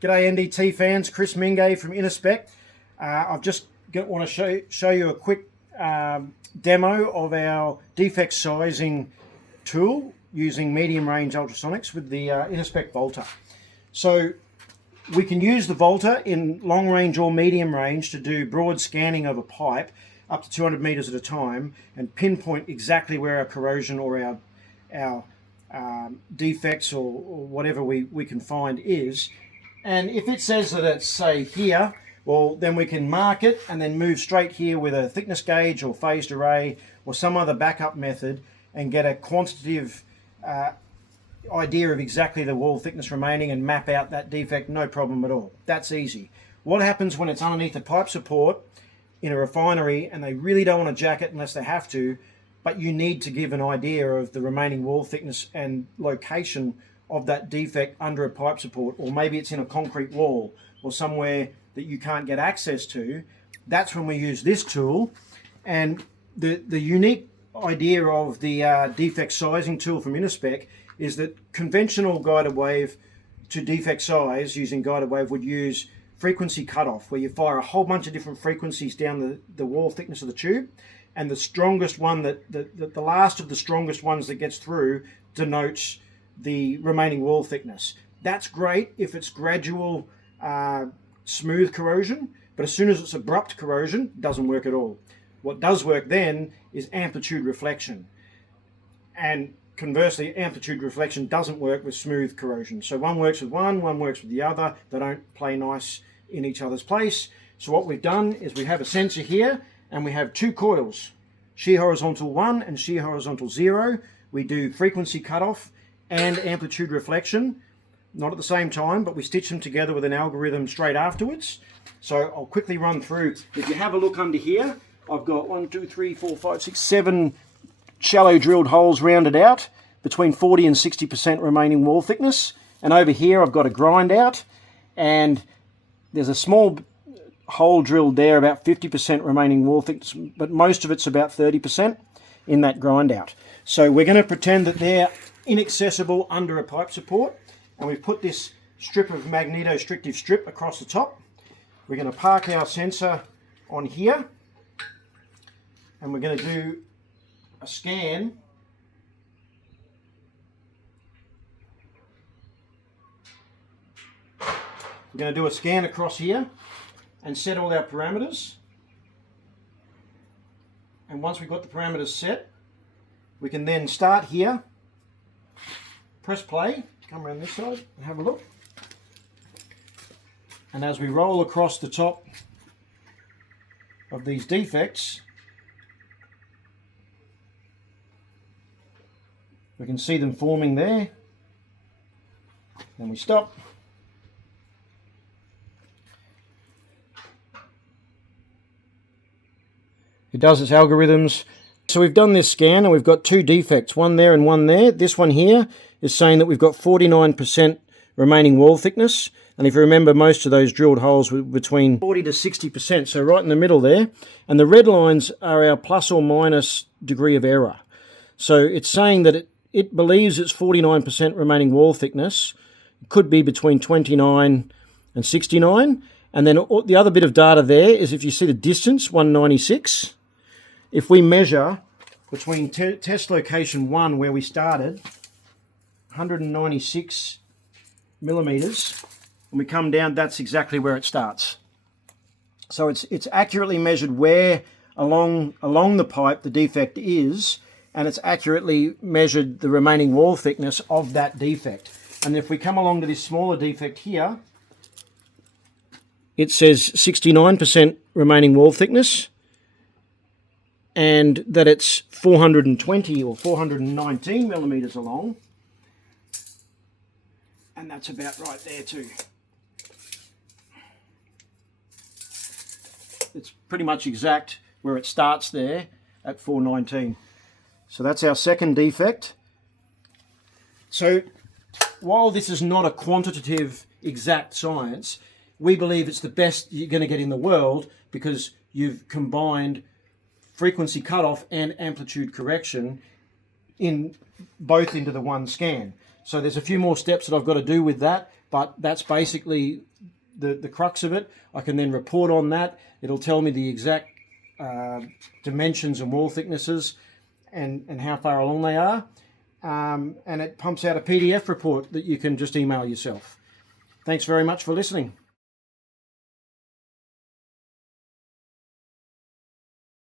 G'day NDT fans, Chris Mingay from 𝗪𝗡. I've just want to show you a quick demo of our defect sizing tool using medium range ultrasonics with the 𝗪𝗡 VOLTA. So we can use the VOLTA in long range or medium range to do broad scanning of a pipe up to 200 meters at a time and pinpoint exactly where our corrosion or our defects or whatever we can find is. And if it says that it's, say, here, well, then we can mark it and then move straight here with a thickness gauge or phased array or some other backup method and get a quantitative idea of exactly the wall thickness remaining and map out that defect, no problem at all. That's easy. What happens when it's underneath a pipe support in a refinery and they really don't want to jack it unless they have to, but you need to give an idea of the remaining wall thickness and location of that defect under a pipe support, or maybe it's in a concrete wall or somewhere that you can't get access to. That's when we use this tool. And the unique idea of the defect sizing tool from 𝗪𝗡 is that conventional guided wave to defect size using guided wave would use frequency cutoff, where you fire a whole bunch of different frequencies down the wall thickness of the tube, and the strongest one, the last of the strongest ones that gets through denotes the remaining wall thickness. That's great if it's gradual smooth corrosion, but as soon as it's abrupt corrosion, it doesn't work at all. What does work then is amplitude reflection, and conversely amplitude reflection doesn't work with smooth corrosion. So one works with one works with the other. They don't play nice in each other's place. So what we've done is we have a sensor here and we have two coils, shear horizontal 1 and shear horizontal 0. We do frequency cutoff and amplitude reflection, not at the same time, but we stitch them together with an algorithm straight afterwards. So I'll quickly run through. If you have a look under here, I've got 1, 2, 3, 4, 5, 6, 7 shallow drilled holes rounded out between 40 and 60% remaining wall thickness. And over here I've got a grind out, and there's a small hole drilled there, about 50% remaining wall thickness, but most of it's about 30% in that grind out. So we're going to pretend that they're inaccessible under a pipe support, and we've put this strip of magneto-strictive strip across the top. We're going to park our sensor on here, and we're going to do a scan across here and set all our parameters. And once we've got the parameters set, we can then start here, press play, come around this side and have a look. And as we roll across the top of these defects, we can see them forming there. Then we stop. It does its algorithms. So we've done this scan and we've got two defects, one there and one there. This one here is saying that we've got 49% remaining wall thickness. And if you remember, most of those drilled holes were between 40 to 60%, so right in the middle there. And the red lines are our plus or minus degree of error. So it's saying that it believes it's 49% remaining wall thickness. It could be between 29 and 69. And then the other bit of data there is if you see the distance, 196. If we measure between test location 1, where we started, 196 millimeters, and we come down, that's exactly where it starts. So it's accurately measured where along the pipe the defect is, and it's accurately measured the remaining wall thickness of that defect. And if we come along to this smaller defect here, it says 69% remaining wall thickness, and that it's 420 or 419 millimeters along, and that's about right there too. It's pretty much exact where it starts there at 419. So that's our second defect. So while this is not a quantitative exact science, we believe it's the best you're going to get in the world because you've combined frequency cutoff and amplitude correction in both into the one scan. So there's a few more steps that I've got to do with that, but that's basically the crux of it. I can then report on that. It'll tell me the exact dimensions and wall thicknesses and how far along they are. And it pumps out a PDF report that you can just email yourself. Thanks very much for listening.